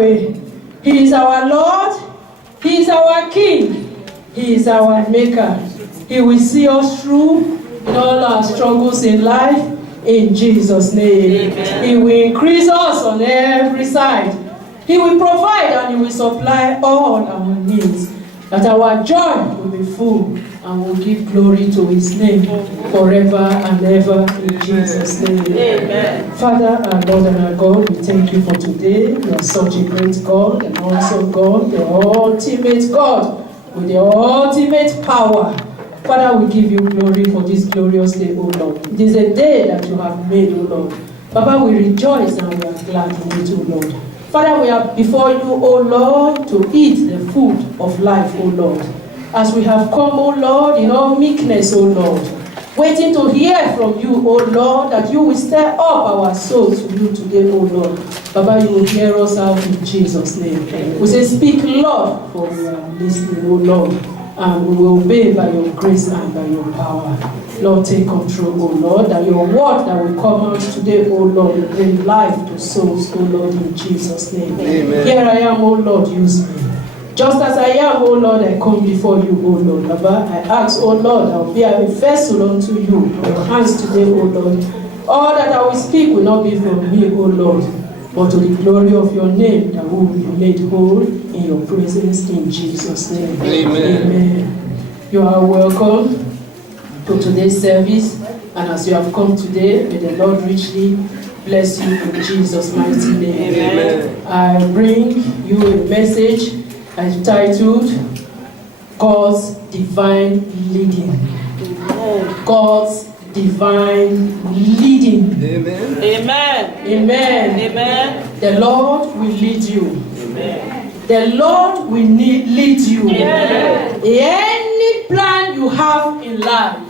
He is our Lord, He is our King, He is our Maker. He will see us through in all our struggles in life, in Jesus' name. Amen. He will increase us on every side. He will provide and He will supply all our needs, that our joy will be full and will give glory to His name forever and ever, in Jesus' name. Amen. Father, our Lord and our God, we thank You for today. You are such a great God, and also God, the ultimate God, with the ultimate power. Father, we give You glory for this glorious day, O Lord. It is a day that You have made, O Lord. Papa, we rejoice and we are glad in it, O Lord. Father, we are before You, O Lord, to eat the food of life, O Lord. As we have come, O Lord, in all meekness, O Lord, waiting to hear from You, O Lord, that You will stir up our souls to You today, O Lord. Papa, You will hear us out in Jesus' name. We say, speak, Lord, for we are listening, O Lord, and we will obey by Your grace and by Your power. Lord, take control, O Lord, that Your word that will come out today, O Lord, will bring life to souls, O Lord, in Jesus' name. Amen. Here I am, O Lord, use me. Just as I am, O Lord, I come before You, O Lord. Baba, I ask, O Lord, I will be a vessel unto You, Your hands today, O Lord. All that I will speak will not be from me, O Lord, but to the glory of Your name, that we will be made whole in Your presence, in Jesus' name. Amen. Amen. You are welcome to today's service, and as you have come today, may the Lord richly bless you in Jesus' mighty name. Amen. I bring you a message entitled God's Divine Leading. God's Divine Leading. Amen. Amen. Amen. Amen. The Lord will lead you. Amen. The Lord will lead you. Amen. Any plan you have in life,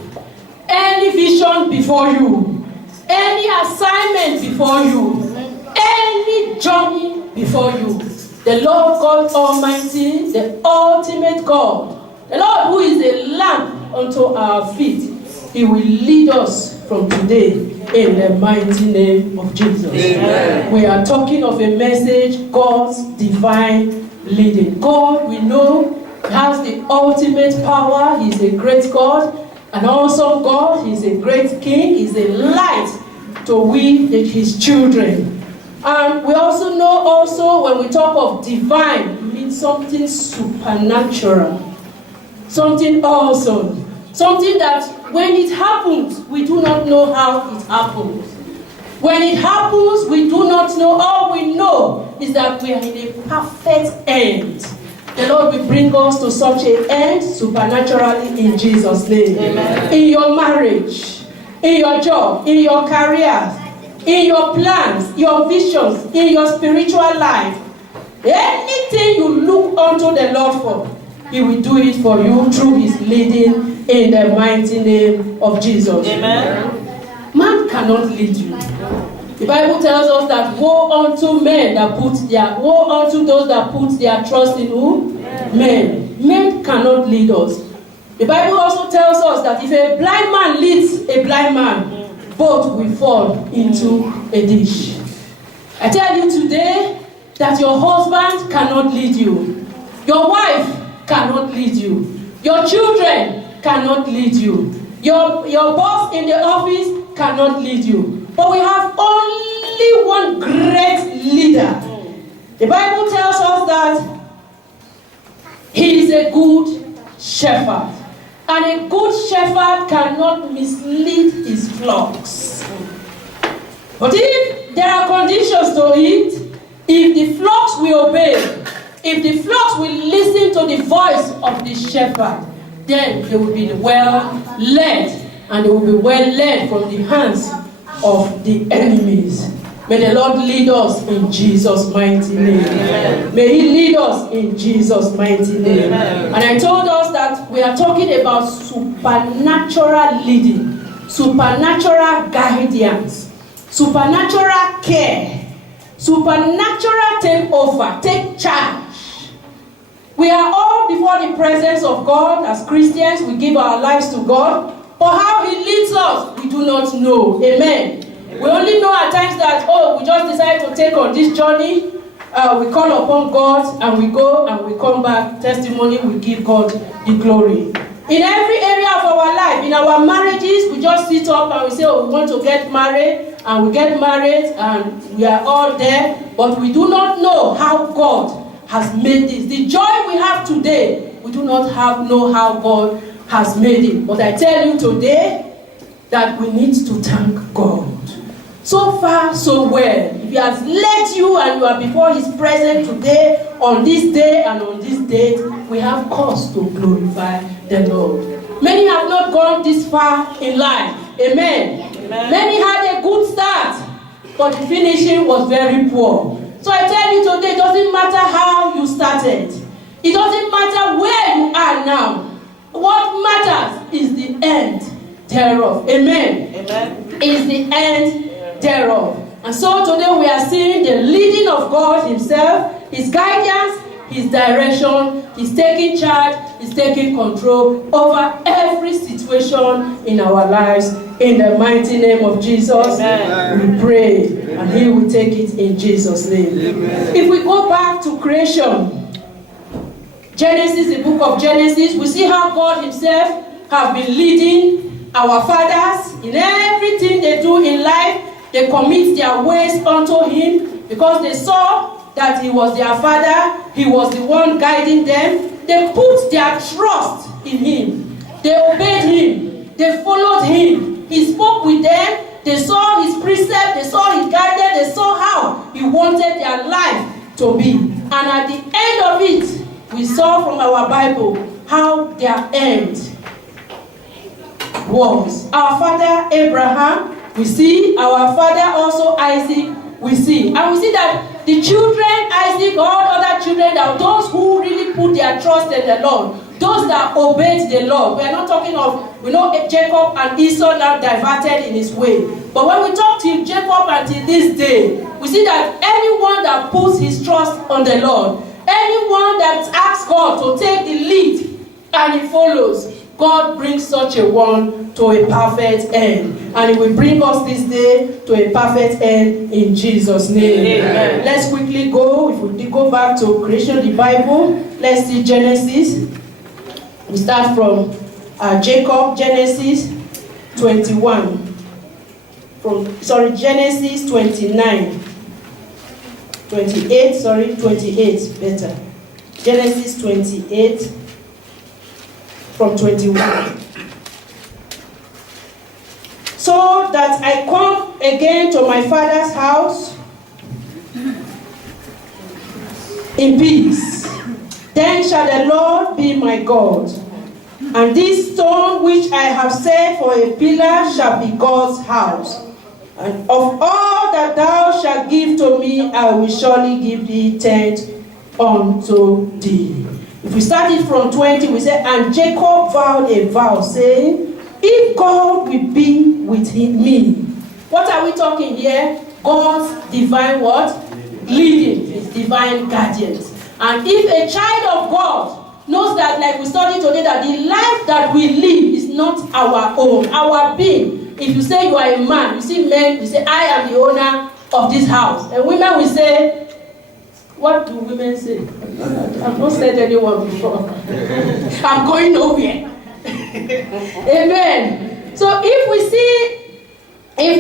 any vision before you, any assignment before you, any journey before you, the Lord God Almighty, the ultimate God, the Lord who is a lamp unto our feet, He will lead us from today in the mighty name of Jesus. Amen. We are talking of a message, God's divine leading. God, we know, has the ultimate power. He is a great God, and also God, He is a great King. He is a light to we, His children. And we also know when we talk of divine, it means something supernatural, something awesome, something that when it happens, we do not know how it happens. When it happens, we do not know. All we know is that we are in a perfect end. The Lord will bring us to such an end supernaturally in Jesus' name. Amen. In your marriage, in your job, in your career, in your plans, your visions, in your spiritual life, anything you look unto the Lord for, He will do it for you through His leading in the mighty name of Jesus. Amen. Man cannot lead you. The Bible tells us that woe unto those that put their trust in who? Men. Men cannot lead us. The Bible also tells us that if a blind man leads a blind man, both will fall into a ditch. I tell you today that your husband cannot lead you. Your wife cannot lead you. Your children cannot lead you. Your boss in the office cannot lead you. But we have only one great leader. The Bible tells us that He is a good shepherd. And a good shepherd cannot mislead his flocks. But if there are conditions to it, if the flocks will obey, if the flocks will listen to the voice of the shepherd, then they will be well led, and they will be well led from the hands of the enemies. May the Lord lead us in Jesus' mighty name. Amen. May He lead us in Jesus' mighty name. Amen. And I told us that we are talking about supernatural leading, supernatural guidance, supernatural care, supernatural takeover, take charge. We are all before the presence of God as Christians. We give our lives to God. But how He leads us, we do not know. Amen. We only know at times that, we just decided to take on this journey, we call upon God and we go and we come back, testimony, we give God the glory. In every area of our life, in our marriages, we just sit up and we say, oh, we want to get married, and we get married and we are all there, but we do not know how God has made this. The joy we have today, we do not know how God has made it. But I tell you today that we need to thank God. So far, so well. If He has led you and you are before His presence today, on this day and on this date, we have cause to glorify the Lord. Many have not gone this far in life. Amen. Amen. Many had a good start, but the finishing was very poor. So I tell you today, it doesn't matter how you started. It doesn't matter where you are now. What matters is the end thereof. Amen. Amen. Is the end thereof. And so today we are seeing the leading of God Himself, His guidance, His direction. He's taking charge, He's taking control over every situation in our lives. In the mighty name of Jesus, Amen. We pray, and He will take it in Jesus' name. Amen. If we go back to creation, Genesis, the book of Genesis, we see how God Himself has been leading our fathers in everything they do in life. They commit their ways unto Him because they saw that He was their Father. He was the one guiding them. They put their trust in Him. They obeyed Him. They followed Him. He spoke with them. They saw His precept. They saw His guidance. They saw how He wanted their life to be. And at the end of it, we saw from our Bible how their end was. Our father Abraham, we see. Our father also Isaac, we see. And we see that the children, Isaac, all other children, are those who really put their trust in the Lord. Those that obeyed the Lord. We are not talking of, we know Jacob and Esau now diverted in his way. But when we talk to Jacob until this day, we see that anyone that puts his trust on the Lord, anyone that asks God to take the lead and he follows, God brings such a one to a perfect end. And He will bring us this day to a perfect end in Jesus' name. Amen. Let's quickly go. If we go back to creation, the Bible, let's see Genesis. We start from Jacob, Genesis 21. Genesis 29. 28, better. Genesis 28 from 21. So that I come again to my father's house in peace. Then shall the Lord be my God. And this stone which I have set for a pillar shall be God's house. And of all that thou shalt give to me, I will surely give thee 10th unto thee. If we start it from 20, we say, and Jacob vowed a vow, saying, if God will be with me. What are we talking here? God's divine what? Leading, His divine guidance. And if a child of God knows that, like we studied today, that the life that we live is not our own, our being. If you say you are a man, you see men, you say, I am the owner of this house. And women will say, what do women say? I've not said anyone before. I'm going nowhere. Amen. So if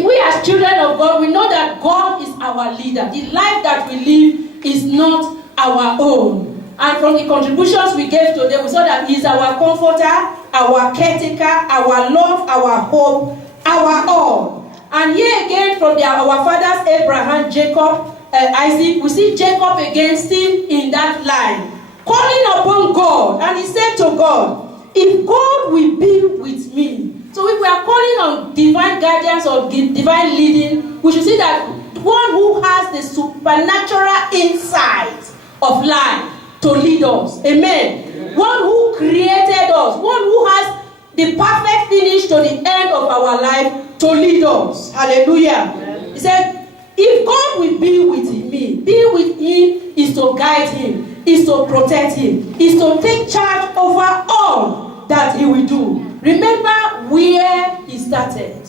we as children of God, we know that God is our leader. The life that we live is not our own. And from the contributions we gave today, we saw that He is our comforter, our caretaker, our love, our hope, our all. And here again from our fathers Abraham, Jacob, Isaac, we see Jacob again still in that line, calling upon God. And he said to God, if God will be with me. So if we are calling on divine guidance or divine leading, we should see that one who has the supernatural insight of life to lead us. Amen. One who created us, one who has the perfect finish to the end of our life to lead us. Hallelujah. Amen. He said, if God will be with me, be with Him is to guide Him, is to protect Him, is to take charge over all that He will do. Remember where he started.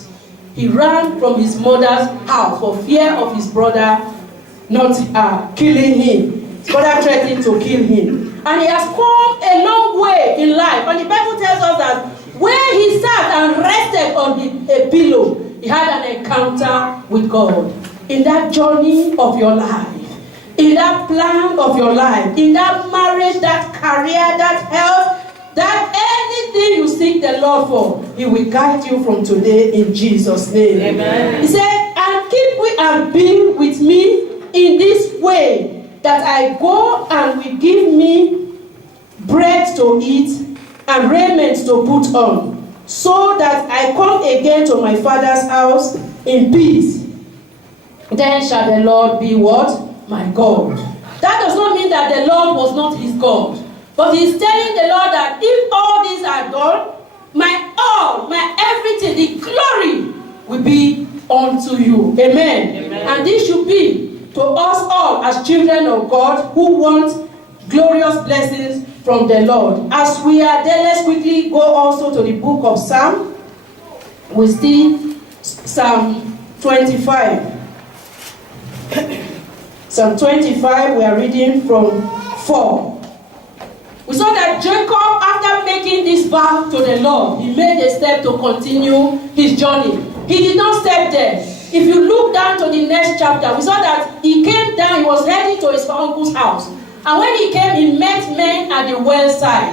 He ran from his mother's house for fear of his brother not killing him. His father threatened to kill him. And he has come a long way in life. And the Bible tells us that where he sat and rested on a pillow, he had an encounter with God. In that journey of your life, in that plan of your life, in that marriage, that career, that health, that anything you seek the Lord for, he will guide you from today in Jesus' name. Amen. He said, and keep and be with me in this way, that I go and will give me bread to eat and raiment to put on, so that I come again to my father's house in peace. Then shall the Lord be what? My God. That does not mean that the Lord was not his God. But he's telling the Lord that if all these are done, my all, my everything, the glory will be unto you. Amen. Amen. And this should be to us all as children of God who want glorious blessings from the Lord. As we are there, let's quickly go also to the book of Psalm. We see Psalm 25. Psalm 25, we are reading from 4. We saw that Jacob, after making this vow to the Lord, he made a step to continue his journey. He did not step there. If you look down to the next chapter, we saw that he came down, he was heading to his uncle's house. And when he came, he met men at the well side.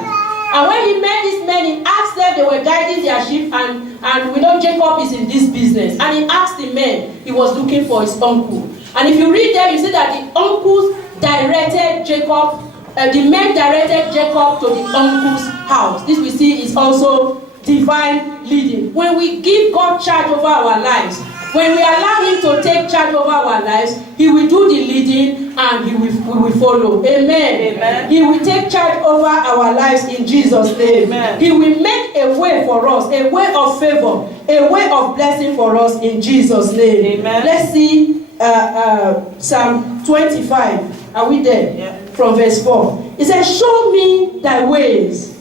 And when he met these men, he asked them, they were guiding their sheep, and we know Jacob is in this business. And he asked the men, he was looking for his uncle. And if you read there, you see that the uncles directed Jacob, the men directed Jacob to the uncle's house. This we see is also divine leading. When we give God charge over our lives, when we allow him to take charge over our lives, he will do the leading and we will follow. Amen. Amen. He will take charge over our lives in Jesus' name. Amen. He will make a way for us, a way of favor, a way of blessing for us in Jesus' name. Amen. Let's see Psalm 25. Are we there? Yeah. From verse 4. It says, show me thy ways,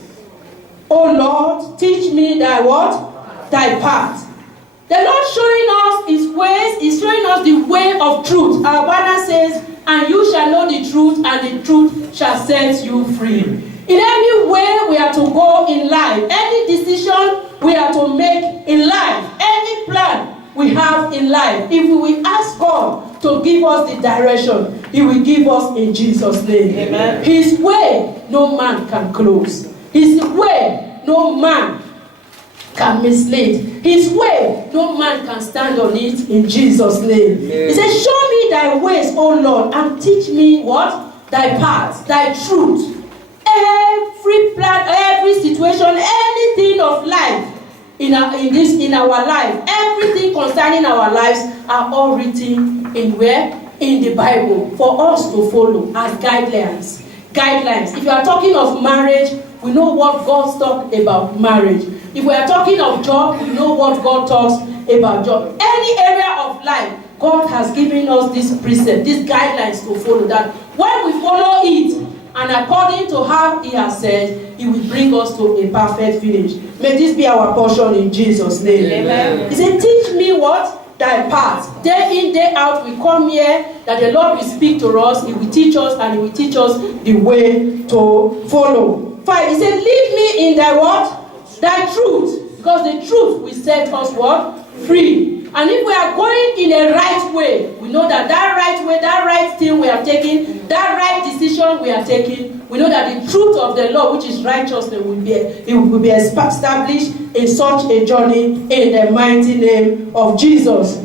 O Lord, teach me thy what? Thy path. The Lord showing us his ways, is showing us the way of truth. Our banner says, and you shall know the truth, and the truth shall set you free. In any way we are to go in life, any decision we are to make in life, any plan we have in life, if we will ask God to give us the direction, he will give us in Jesus' name. Amen. His way, no man can close. His way, no man can mislead. His way, no man can stand on it in Jesus' name. He says, show me thy ways, O Lord, and teach me what? Thy paths, thy truth. Every plan, every situation, anything of life in our life, everything concerning our lives are all written in where? In the Bible for us to follow as guidelines. If you are talking of marriage, we know what God talks about marriage. If we are talking of job, we know what God talks about job. Any area of life, God has given us this precept, these guidelines to follow, that when we follow it, and according to how he has said, he will bring us to a perfect finish. May this be our portion in Jesus' name. Amen. He said, teach me what? Thy path. Day in, day out, we come here, that the Lord will speak to us, he will teach us, and he will teach us the way to follow. 5, he said, lead me in thy what? Thy truth. Because the truth will set us what? Free. And if we are going in a right way, we know that that right way, that right thing we are taking, that right decision we are taking, we know that the truth of the Lord, which is righteousness, will be established in such a journey in the mighty name of Jesus.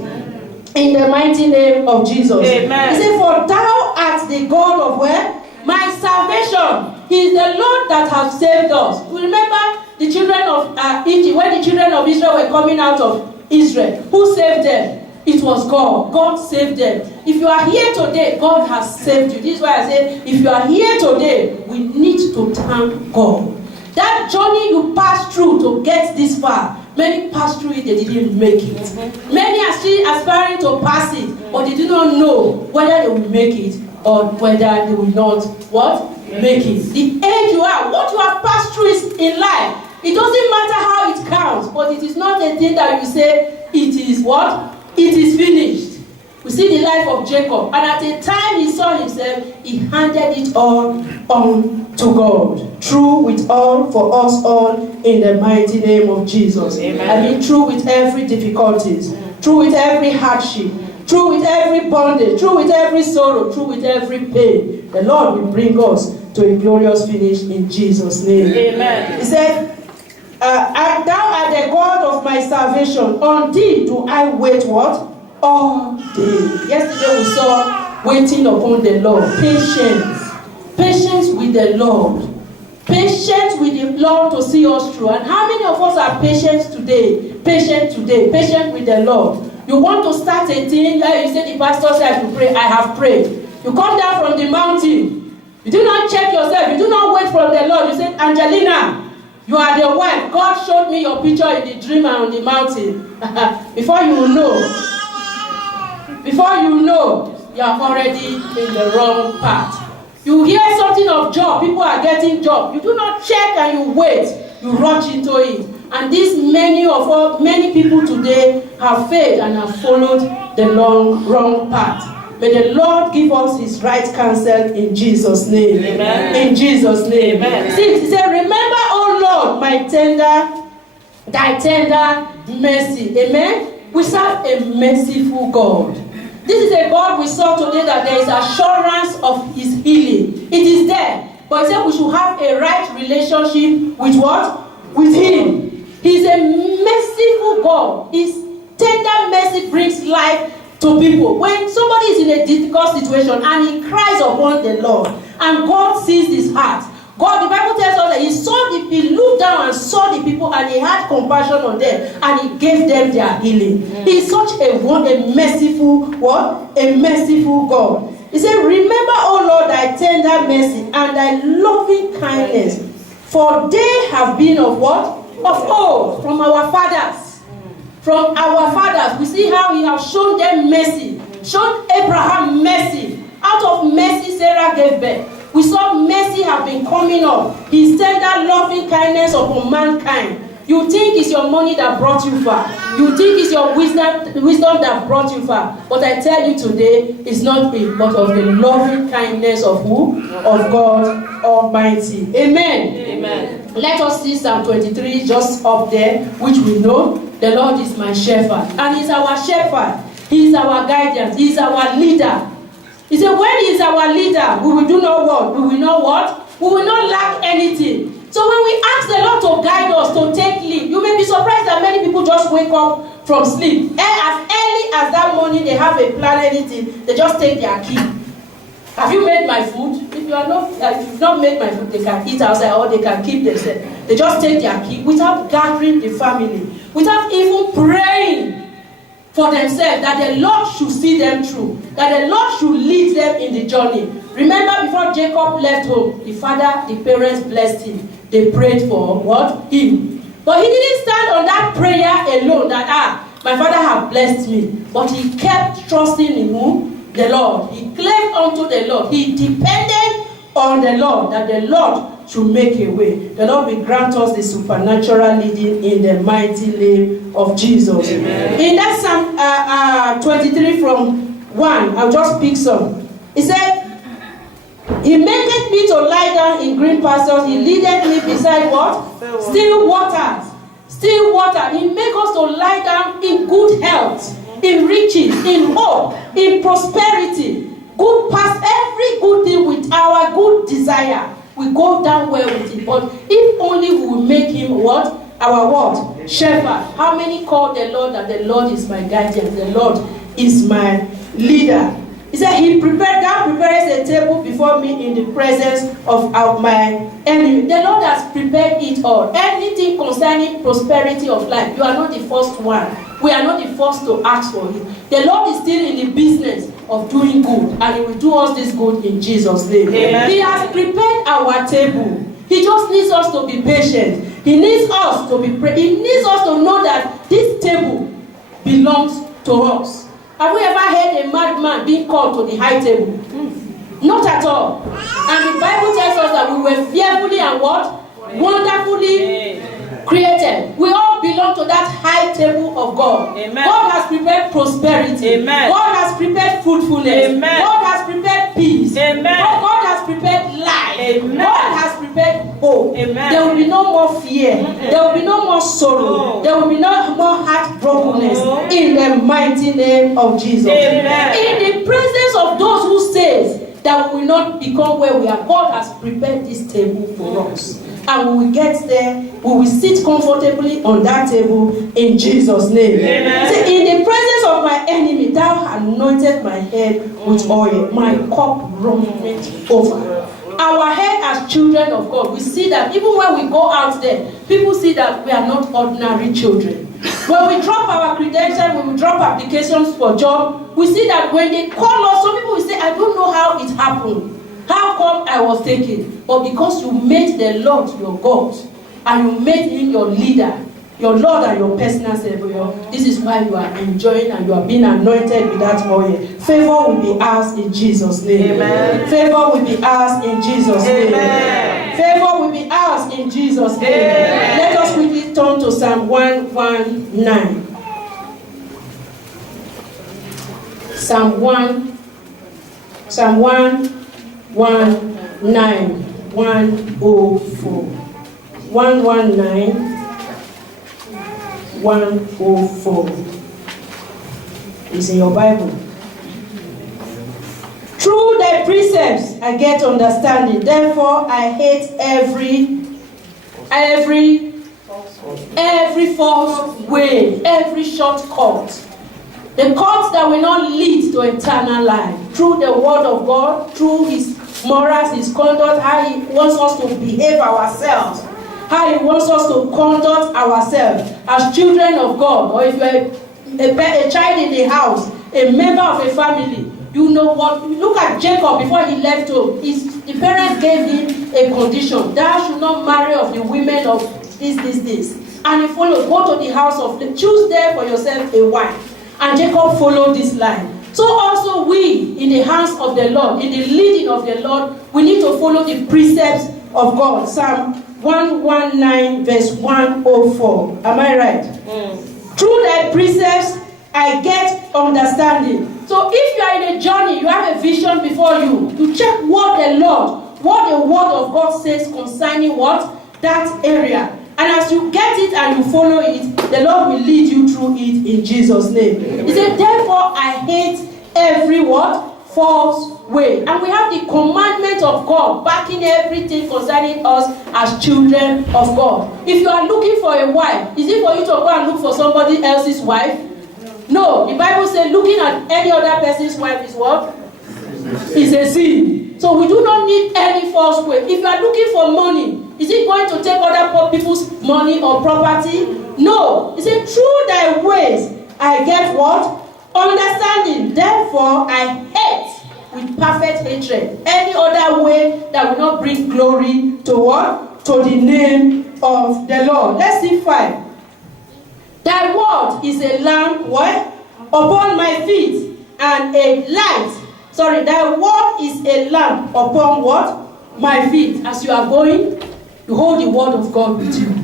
In the mighty name of Jesus. Amen. He said, for thou art the God of where? My salvation. He is the Lord that has saved us. We remember the children of Egypt, when the children of Israel were coming out of Israel, who saved them? It was God. God saved them. If you are here today, God has saved you. This is why I say, if you are here today, we need to thank God. That journey you passed through to get this far, many passed through it, they didn't make it. Many are still aspiring to pass it, but they do not know whether they will make it or whether they will not what? Make it. The age you are, what you have passed through is in life. It doesn't matter how it counts, but it is not a thing that you say, it is what? It is finished. We see the life of Jacob. And at the time he saw himself, he handed it all on to God. True with all, for us all, in the mighty name of Jesus. Amen. I mean, true with every difficulties, true with every hardship, true with every bondage, true with every sorrow, true with every pain. The Lord will bring us to a glorious finish in Jesus' name. Amen. He said, "And thou art the God of my salvation. On thee do I wait," what? All day. Yesterday we saw waiting upon the Lord. Patience. Patience with the Lord. Patience with the Lord to see us through. And how many of us are patient today? Patient today. Patient with the Lord. You want to start a thing, like you say the pastor said to pray. I have prayed. You come down from the mountain. You do not check yourself. You do not wait from the Lord. You say, Angelina, you are the wife. God showed me your picture in the dream and on the mountain. Before you know, you are already in the wrong path. You hear something of job, people are getting job. You do not check and you wait. You rush into it. And these many people today have failed and have followed the wrong path. May the Lord give us his right counsel in Jesus' name. Amen. In Jesus' name. Amen. 6, he said, remember, O Lord, thy tender mercy. Amen. We serve a merciful God. This is a God we saw today that there is assurance of his healing. It is there. But he said we should have a right relationship with what? With him. He's a merciful God. His tender mercy brings life to people. When somebody is in a difficult situation and he cries upon the Lord and God sees his heart, God, the Bible tells us that he looked down and saw the people and he had compassion on them and he gave them their healing. He's such a merciful what? A merciful God. He said, remember, O Lord, thy tender mercy and thy loving kindness, for they have been of what? Of old, from our fathers. From our fathers, we see how he has shown them mercy, shown Abraham mercy. Out of mercy, Sarah gave birth. We saw mercy have been coming up. His tender loving kindness upon mankind. You think it's your money that brought you far. You think it's your wisdom that brought you far. But I tell you today, it's not it, but of the loving kindness of who? Of God Almighty. Amen. Amen. Let us see Psalm 23 just up there, which we know. The Lord is my shepherd. And he's our shepherd. He is our guidance. He is our leader. He said, when he is our leader, we will do not what? We will not what? We will not lack anything. So when we ask the Lord to guide us, to take lead, you may be surprised that many people just wake up from sleep. And as early as that morning, they have a plan, anything, they just take their key. Have you made my food? If you've not made my food, they can eat outside or they can keep themselves. They just take their key without gathering the family, without even praying for themselves, that the Lord should see them through, that the Lord should lead them in the journey. Remember, before Jacob left home, the parents blessed him. They prayed for what? Him. But he didn't stand on that prayer alone, that my father have blessed me. But he kept trusting in whom? The Lord. He claimed unto the Lord. He depended on the Lord, that the Lord should make a way. The Lord will grant us the supernatural leading in the mighty name of Jesus. Amen. In that Psalm 23 from 1, I'll just pick some. He said, he maketh me to lie down in green pastures. He leadeth me beside what? Still waters. Still water. He makes us to lie down in good health, in riches, in hope, in prosperity. Good past every good thing with our good desire. We go down well with it. But if only we will make him what? Our what? Shepherd. How many call the Lord that the Lord is my guardian? The Lord is my leader. He said, he prepares a table before me in the presence of my enemy. The Lord has prepared it all. Anything concerning prosperity of life, you are not the first one. We are not the first to ask for it. The Lord is still in the business of doing good, and he will do us this good in Jesus' name. Amen. He has prepared our table. He just needs us to be patient. He needs us to be He needs us to know that this table belongs to us. Have we ever heard a madman being called to the high table? Not at all. And the Bible tells us that we were fearfully and what? Wonderfully created. We all belong to that high table of God. Amen. God has prepared prosperity. Amen. God has prepared fruitfulness. Amen. God has prepared peace. Amen. God has prepared life. Amen. God has prepared hope. Amen. There will be no more fear. There will be no more sorrow. Oh. There will be no more heartbrokenness. Oh. In the mighty name of Jesus. Amen. In the presence of those who says that we will not become where we are, God has prepared this table for us. And when we get there, we will sit comfortably on that table in Jesus' name. Amen. Say, in the presence of my enemy, thou anointed my head with oil. My cup runneth over. Our head as children of God, we see that even when we go out there, people see that we are not ordinary children. When we drop our credentials, when we drop applications for job, we see that when they call us, some people will say, I don't know how it happened. How come I was taken? But because you made the Lord your God, and you made him your leader, your Lord and your personal Savior, this is why you are enjoying and you are being anointed with that oil. Favor will be ours in Jesus' name. Amen. Favor will be ours in Jesus' name. Amen. Favor will be ours in Jesus' name. Amen. Let us quickly turn to Psalm 119. Psalm 119, 104. 119, 104. It's in your Bible. Through thy precepts I get understanding. Therefore I hate every false way, every shortcut. The cut that will not lead to eternal life. Through the word of God, through his morals, his conduct, how he wants us to behave ourselves, how he wants us to conduct ourselves as children of God, or if you're a child in the house, a member of a family, you know what. Look at Jacob before he left home. The parents gave him a condition: thou should not marry of the women of this. And he followed. Go to the house of, choose there for yourself a wife. And Jacob followed this line. So also we, in the hands of the Lord, in the leading of the Lord, we need to follow the precepts of God. Psalm 119 verse 104. Am I right? Through thy precepts I get understanding. So if you are in a journey, you have a vision before you, you check what the word of God says concerning what? That area. And as you get it and you follow it, the Lord will lead you through it in Jesus' name. He said, therefore I hate every what? False way. And we have the commandment of God backing everything concerning us as children of God. If you are looking for a wife, is it for you to go and look for somebody else's wife? No. The Bible says looking at any other person's wife is what? Is a sin. So we do not need any false way. If you are looking for money, is it going to take other people's money or property? No. He said, through thy ways I get what? Understanding. Therefore I hate with perfect hatred any other way that will not bring glory to what? To the name of the Lord. Let's see 5. Thy word is a lamp, what? Upon my feet, and a light. Sorry, thy word is a lamp upon what? My feet. As you are going, you hold the word of God with you.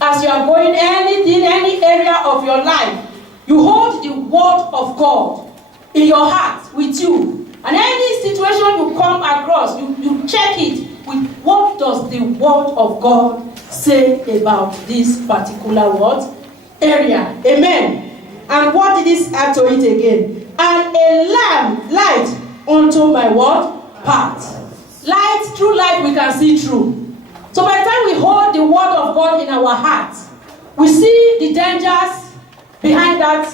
As you are going any area of your life, you hold the word of God in your heart with you. And any situation you come across, you check it with what does the word of God say about this particular word area. Amen. And what did this add to it again? And a lamp, light unto my what? Path. Light, through light we can see through. So by the time we hold the word of God in our hearts, we see the dangers behind that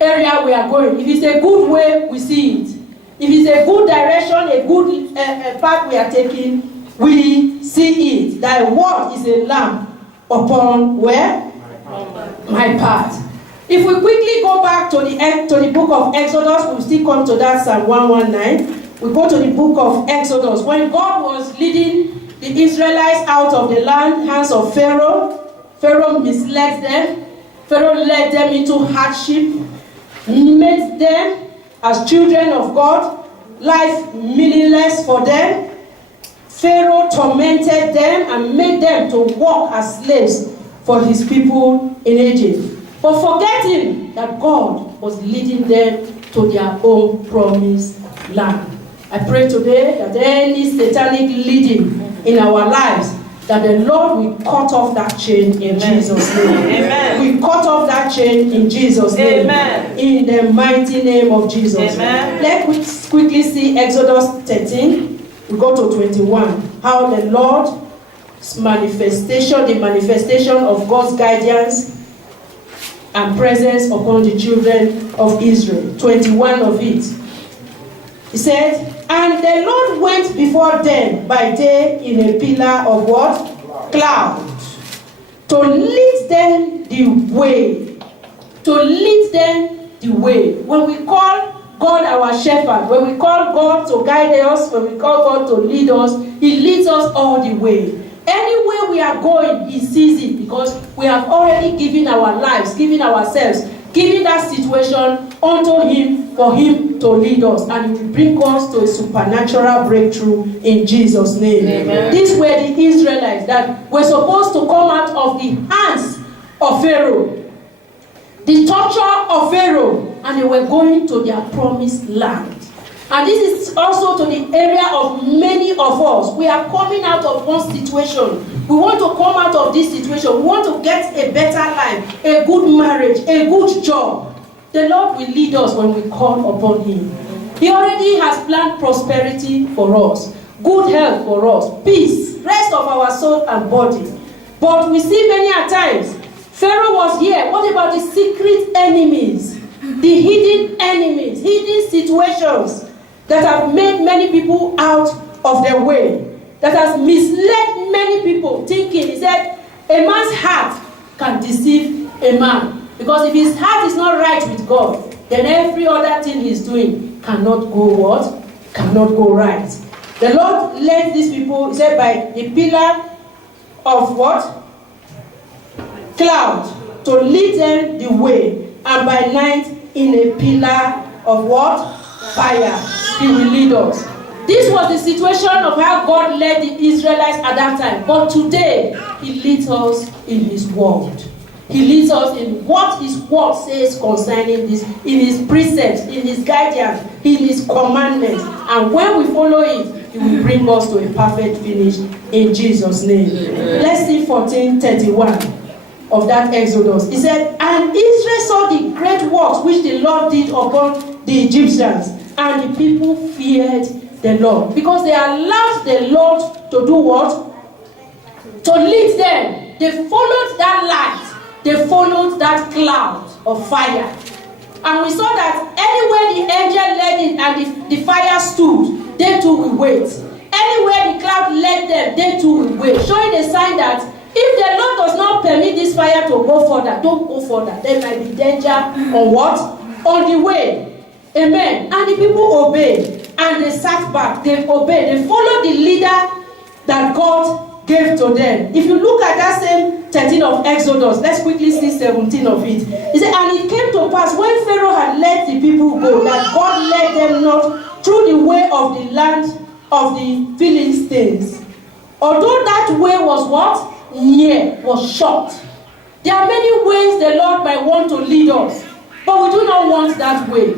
area we are going. If it's a good way, we see it. If it's a good direction, a good path we are taking, we see it. Thy word is a lamp upon where? My path. If we quickly go back to the book of Exodus, we'll still come to that Psalm 119. We go to the book of Exodus. When God was leading the Israelites out of the hands of Pharaoh, Pharaoh misled them. Pharaoh led them into hardship, made them as children of God, life meaningless for them. Pharaoh tormented them and made them to work as slaves for his people in Egypt. But forgetting that God was leading them to their own promised land. I pray today that any satanic leading in our lives, that the Lord will cut off that chain in Jesus' name. Amen. We cut off that chain in Jesus' name. Amen. In the mighty name of Jesus. Amen. Let's quickly see Exodus 13. We go to 21. How the Lord's manifestation, the manifestation of God's guidance and presence upon the children of Israel. 21 of it. He said, and the Lord went before them by day in a pillar of what? Cloud. To lead them the way. To lead them the way. When we call God our shepherd, when we call God to guide us, when we call God to lead us, He leads us all the way. Anywhere we are going, He sees it, because we have already given our lives, given ourselves, given that situation unto Him for Him to lead us, and He will bring us to a supernatural breakthrough in Jesus' name. Amen. These were the Israelites that were supposed to come out of the hands of Pharaoh, the torture of Pharaoh, and they were going to their promised land. And this is also to the area of many of us. We are coming out of one situation. We want to come out of this situation. We want to get a better life, a good marriage, a good job. The Lord will lead us when we call upon Him. He already has planned prosperity for us, good health for us, peace, rest of our soul and body. But we see many a times, Pharaoh was here. What about the secret enemies, the hidden enemies, hidden situations that have made many people out of their way, that has misled many people thinking? He said, a man's heart can deceive a man. Because if his heart is not right with God, then every other thing he's doing cannot go what? Cannot go right. The Lord led these people, He said, by a pillar of what? Cloud, to lead them the way, and by night in a pillar of what? Fire. He will lead us. This was the situation of how God led the Israelites at that time. But today, He leads us in His word. He leads us in what His word says concerning this, in His precepts, in His guidance, in His commandments. And when we follow it, He will bring us to a perfect finish in Jesus' name. Amen. Let's see 14:31 of that Exodus. He said, and Israel saw the great works which the Lord did upon the Egyptians, and the people feared the Lord, because they allowed the Lord to do what? To lead them. They followed that light. They followed that cloud of fire. And we saw that anywhere the angel led it and the fire stood, they too will wait. Anywhere the cloud led them, they too will wait. Showing a sign that if the Lord does not permit this fire to go further, don't go further. There might be danger on what? On the way. Amen. And the people obeyed. And they sat back. They obeyed. They followed the leader that God gave to them. If you look at that same 13 of Exodus, let's quickly see 17 of it. He said, and it came to pass when Pharaoh had let the people go, that God led them not through the way of the land of the Philistines. Although that way was what? Near, was short. There are many ways the Lord might want to lead us, but we do not want that way.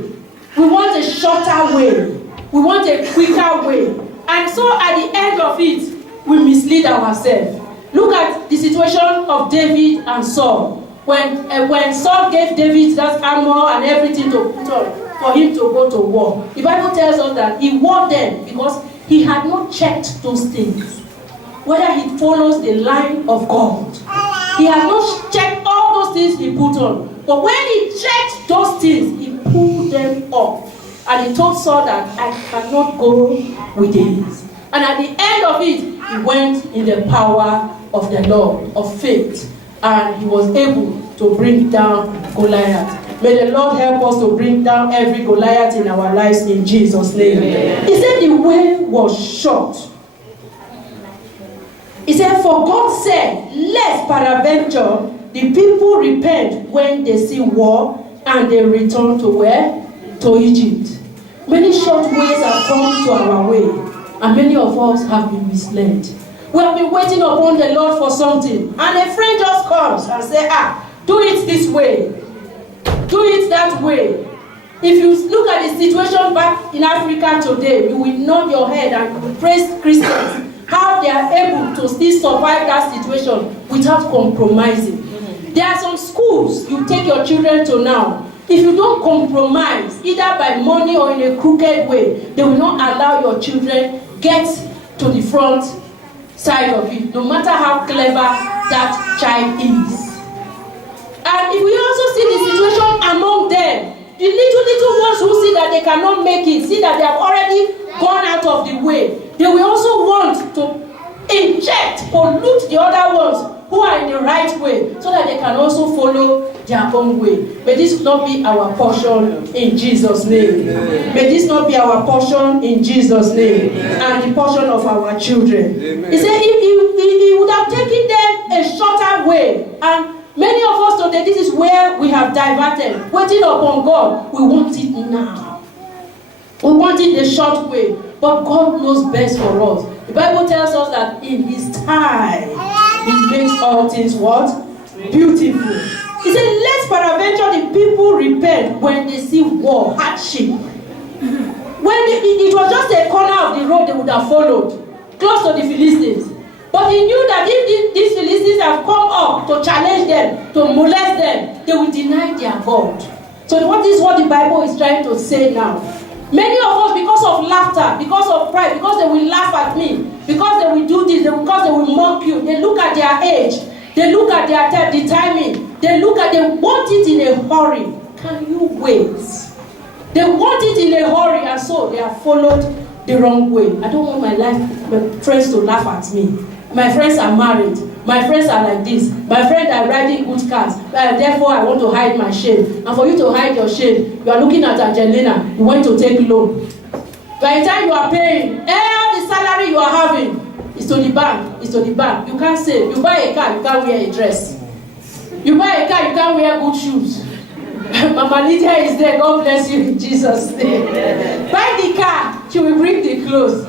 We want a shorter way. We want a quicker way. And so at the end of it, we mislead ourselves. Look at the situation of David and Saul. When Saul gave David that armor and everything to put on for him to go to war, the Bible tells us that he warned them because he had not checked those things, whether he follows the line of God. He had not checked all those things he put on. But when he checked those things, he pulled them off. And he told Saul that I cannot go with this. And at the end of it, he went in the power of the Lord, of faith. And he was able to bring down Goliath. May the Lord help us to bring down every Goliath in our lives in Jesus' name. Amen. He said the way was short. He said, for God said, lest peradventure the people repent when they see war and they return to where? To Egypt. Many short ways have come to our way, and many of us have been misled. We have been waiting upon the Lord for something, and a friend just comes and says, do it this way. Do it that way. If you look at the situation back in Africa today, you will nod your head and you will praise Christians, how they are able to still survive that situation without compromising. There are some schools you take your children to now. If you don't compromise, either by money or in a crooked way, they will not allow your children get to the front side of it, no matter how clever that child is. And if we also see the situation among them, the little ones who see that they cannot make it, see that they have already gone out of the way, they will also want to inject, pollute the other ones who are in the right way, so that they can also follow their own way. May this not be our portion in Jesus' name. Amen. May this not be our portion in Jesus' name. Amen. And the portion of our children. Amen. He said he would have taken them a shorter way. And many of us today, this is where we have diverted. Waiting upon God, we want it now. We want it the short way. But God knows best for us. The Bible tells us that in His time, He makes all things what? Beautiful. He said, let peradventure the people repent when they see war, hardship. When it was just a corner of the road they would have followed, close to the Philistines. But he knew that if these Philistines have come up to challenge them, to molest them, they will deny their God. So what is what the Bible is trying to say now? Many of us, because of laughter, because of pride, because they will laugh at me, because they will do this, because they will mock you, they look at their age, they look at the timing, they want it in a hurry. Can you wait? They want it in a hurry, and so they have followed the wrong way. I don't want my friends to laugh at me. My friends are married. My friends are like this. My friends are riding good cars. Therefore, I want to hide my shame. And for you to hide your shame, you are looking at Angelina. You want to take loan. By the time you are paying, all the salary you are having is to the bank. It's to the bank. You can't save. You buy a car, you can't wear a dress. You buy a car, you can't wear good shoes. Mama Lydia is there. God bless you in Jesus' name. Buy the car, she will bring the clothes.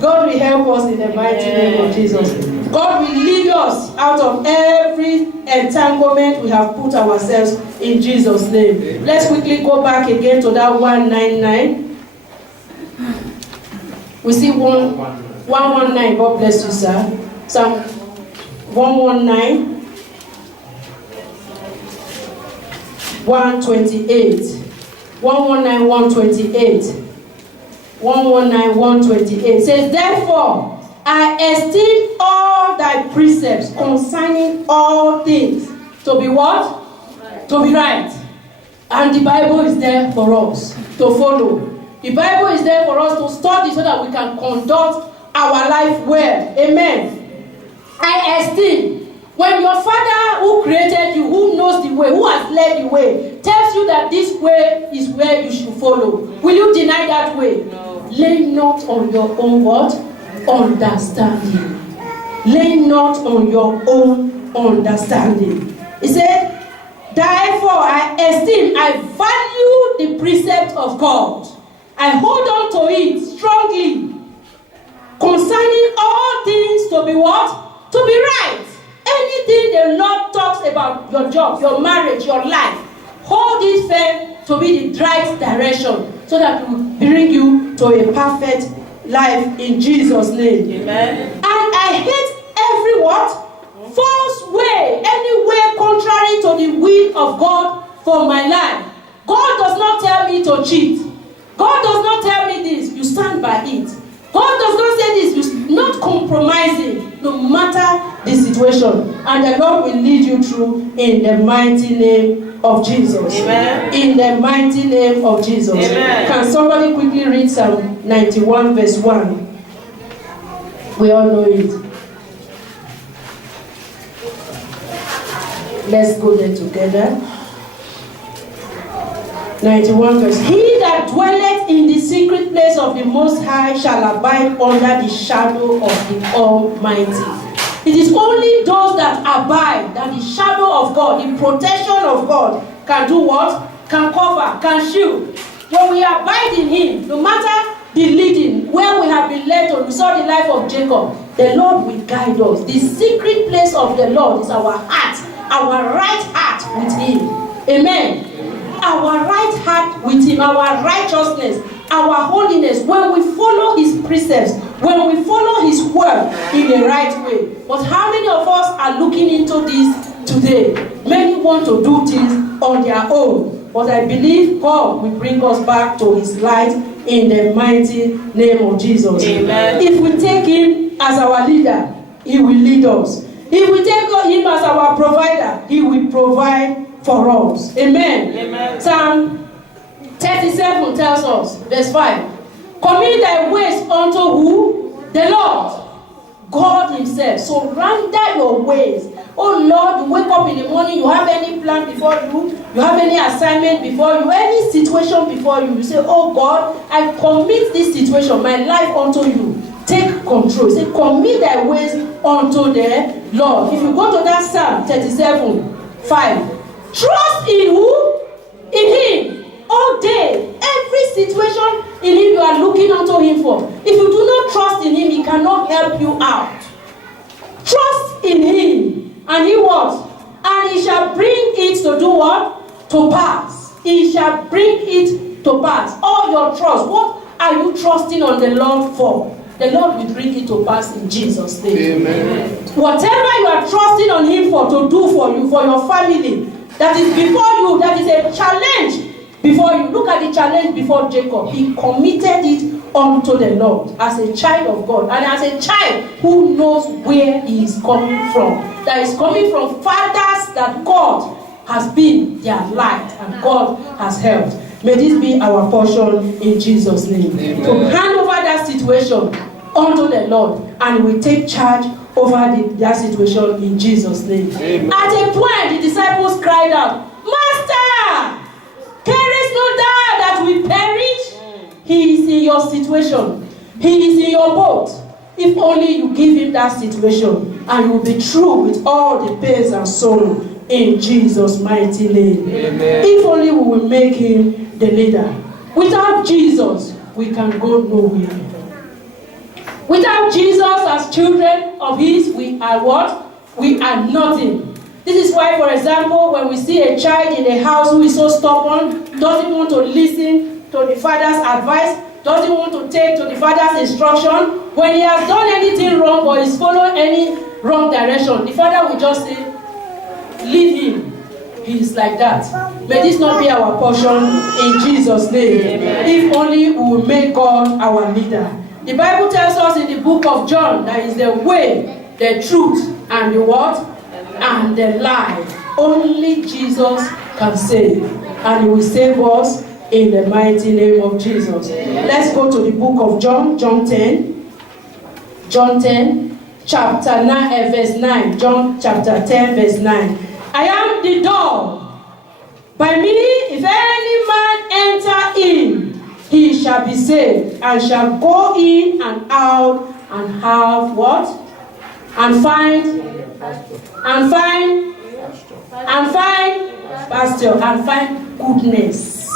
God will help us in the mighty name of Jesus. God will lead us out of every entanglement we have put ourselves in Jesus' name. Let's quickly go back again to that 199. We see 119. God bless you, sir. Psalm 119. 128. 119, 128. 119, 128 says, therefore, I esteem all thy precepts concerning all things to be what? Right. To be right. And the Bible is there for us to follow. The Bible is there for us to study so that we can conduct our life well. Amen. I esteem. When your Father who created you, who knows the way, who has led the way, tells you that this way is where you should follow, will you deny that way? No. Lay not on your own what? Understanding. Lay not on your own understanding. He said, therefore I esteem, I value the precept of God. I hold on to it strongly. Concerning all things to be what? To be right. Anything the Lord talks about, your job, your marriage, your life, hold it firm to be the right direction so that it will bring you to a perfect life in Jesus' name. Amen. And I hate every what? False way, any way contrary to the will of God for my life. God does not tell me to cheat. God does not tell me this. You stand by it. God does not say this. You're not compromising, no matter the situation. And the Lord will lead you through in the mighty name of Jesus. Amen. In the mighty name of Jesus. Amen. Can somebody quickly read Psalm 91 verse 1? We all know it. Let's go there together. 91 verse. He that dwelleth in the secret place of the Most High shall abide under the shadow of the Almighty. It is only those that abide, that the shadow of God, the protection of God, can do what? Can cover, can shield. When we abide in Him, no matter the leading, where we have been led to, we saw the life of Jacob, the Lord will guide us. The secret place of the Lord is our heart, our right heart with Him. Amen. Our right heart walk with him, our righteousness, our holiness, when we follow his precepts, when we follow his word in the right way. But how many of us are looking into this today? Many want to do things on their own. But I believe God will bring us back to his light in the mighty name of Jesus. Amen. If we take him as our leader, he will lead us. If we take him as our provider, he will provide for us. Amen. Amen. Psalm 37 tells us, verse 5, commit thy ways unto who? The Lord, God himself. Surrender your ways. Oh Lord, you wake up in the morning, you have any plan before you, you have any assignment before you, any situation before you, you say, oh God, I commit this situation, my life unto you. Take control. Say, commit thy ways unto the Lord. If you go to that Psalm 37:5, trust in who? In him. All day, every situation in him you are looking unto him for. If you do not trust in him, he cannot help you out. Trust in him, and he what? And he shall bring it to do what? To pass. He shall bring it to pass. All your trust, what are you trusting on the Lord for? The Lord will bring it to pass in Jesus' name. Amen. Whatever you are trusting on him for to do for you, for your family, that is before you, that is a challenge before you. Look at the challenge before Jacob. He committed it unto the Lord as a child of God, and as a child who knows where he is coming from. That is coming from fathers that God has been their light and God has helped. May this be our portion in Jesus' name. Amen. To hand over that situation unto the Lord, and we take charge over that situation in Jesus' name. Amen. At a point, the disciples cried out, Master, carest not thou that we perish? He is in your situation. He is in your boat. If only you give him that situation, and you will be through with all the pains and sorrow in Jesus' mighty name. Amen. If only we will make him the leader. Without Jesus, we can go nowhere. Without Jesus as children of his, we are what? We are nothing. This is why, for example, when we see a child in a house who is so stubborn, doesn't want to listen to the father's advice, doesn't want to take to the father's instruction, when he has done anything wrong or is following any wrong direction, the father will just say, leave him. He is like that. May this not be our portion in Jesus' name. Amen. If only we will make God our leader. The Bible tells us in the book of John that is the way, the truth, and the what? And the life. Only Jesus can save. And he will save us in the mighty name of Jesus. Let's go to the book of John, John 10. John 10, chapter 9, verse 9. John chapter 10, verse 9. I am the door. By me, if any man enter in, he shall be saved, and shall go in and out and have what? And find pasture, and find goodness,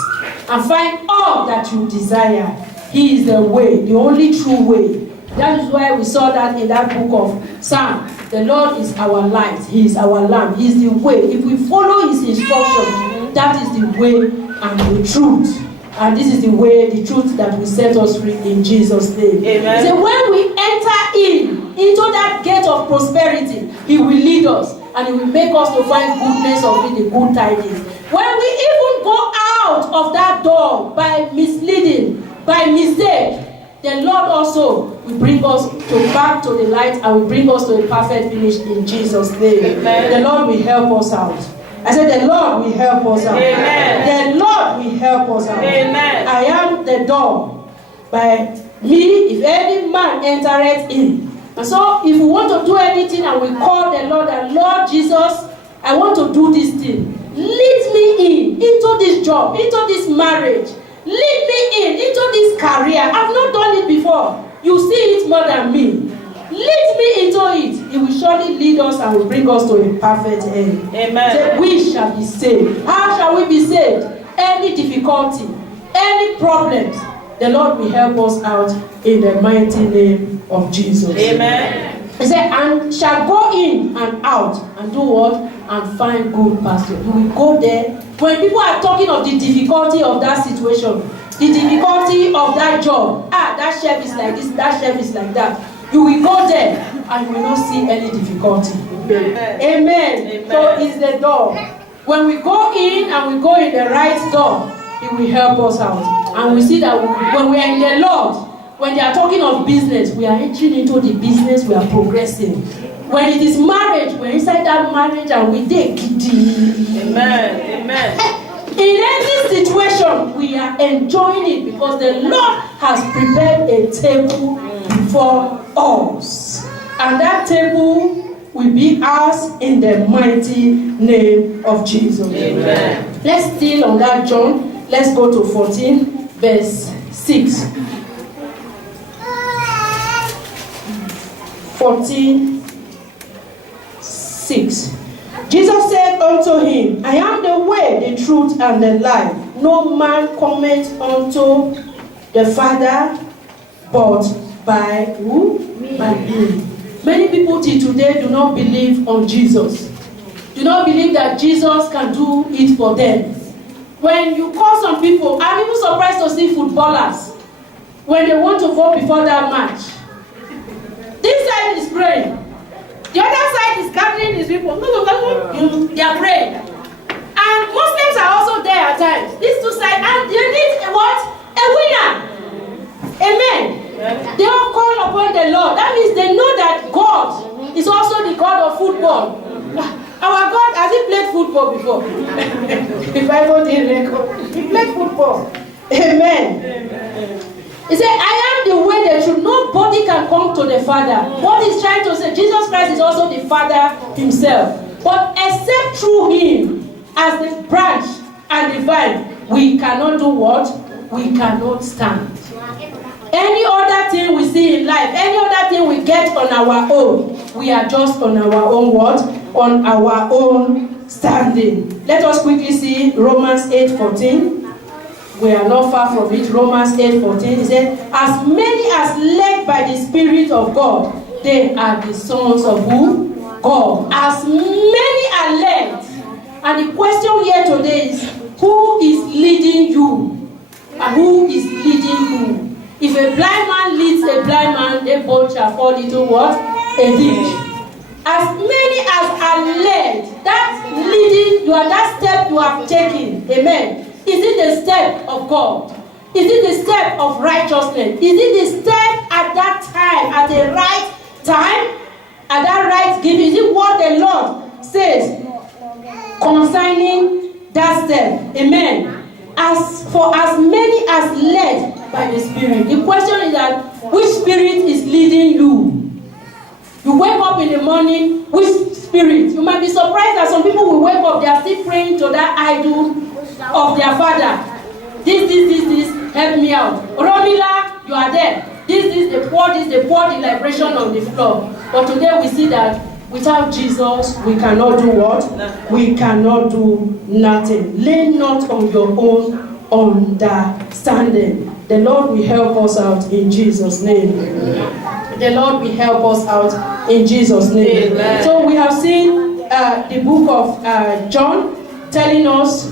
and find all that you desire. He is the way, the only true way. That is why we saw that in that book of Psalm. The Lord is our light. He is our lamp. He is the way. If we follow his instruction, that is the way and the truth. And this is the way, the truth that will set us free in Jesus' name. Amen. So when we enter into that gate of prosperity, he will lead us, and he will make us to find goodness of it, the good tidings. When we even go out of that door by misleading, by mistake, the Lord also will bring us back to the light, and will bring us to a perfect finish in Jesus' name. Amen. The Lord will help us out. I said the Lord will help us out. Amen. The Lord will help us out. Amen. I am the door. By me, if any man entereth in. And so, if we want to do anything and we call the Lord, and Lord Jesus, I want to do this thing. Lead me into this job, into this marriage. Lead me into this career. I've not done it before. You see it more than me. Lead me into it. He will surely lead us and will bring us to a perfect end. Amen. So we shall be saved. How shall we be saved? Any difficulty, any problems, the Lord will help us out in the mighty name of Jesus. Amen. He said, and shall go in and out and do what? And find good pasture. You will go there. When people are talking of the difficulty, difficulty of that situation, the difficulty of that job. That chef is like this, that chef is like that. You will go there and you will not see any difficulty. Amen. So it's the door. When we go in and we go in the right door, it will help us out. And we see that when we are in the Lord, when they are talking of business, we are entering into the business, we are progressing. When it is marriage, we're inside that marriage and we take it. Amen. Amen. In any situation, we are enjoying it because the Lord has prepared a table before us. And that table will be ours in the mighty name of Jesus. Amen. Let's still on that John. Let's go to 14, verse 6. 14, 6. Jesus said unto him, I am the way, the truth, and the life. No man cometh unto the Father but by who? Me. By me. Many people till today do not believe on Jesus. Do not believe that Jesus can do it for them. When you call some people, I'm even surprised to see footballers when they want to vote before that match. This side is praying. The other side is gathering his people. They are praying. And Muslims are also there at times. These two sides, and they need what? A winner. Amen. They all call upon the Lord. That means they know that God is also the God of football. Our God, has he played football before? If I go in record, he played football. Amen. He said, I am the way, the truth. Nobody can come to the Father. What he's trying to say, Jesus Christ is also the Father himself. But except through him, as the branch and the vine, we cannot do what? We cannot stand. Any other thing we see in life, any other thing we get on our own, we are just on our own what? On our own standing. Let us quickly see Romans 8:14. We are not far from it. Romans 8:14. He said, as many as led by the Spirit of God, they are the sons of who? God. As many are led. And the question here today is, who is leading you? And who is leading you? If a blind man leads a blind man, they both shall fall into what? A ditch. As many as are led, that leading, you are that step you have taken. Amen. Is it the step of God? Is it the step of righteousness? Is it the step at that time, at the right time, at that right giving? Is it what the Lord says concerning that step? Amen. As for as many as led by the Spirit. The question is that which spirit is leading you? You wake up in the morning, which spirit? You might be surprised that some people will wake up, they are still praying to that idol of their father. This, help me out. Romila, you are there. They pour the liberation on the floor. But today we see that without Jesus, we cannot do what? We cannot do nothing. Lean not on your own understanding. The Lord will help us out in Jesus' name. The Lord will help us out in Jesus' name. Amen. So we have seen the book of John telling us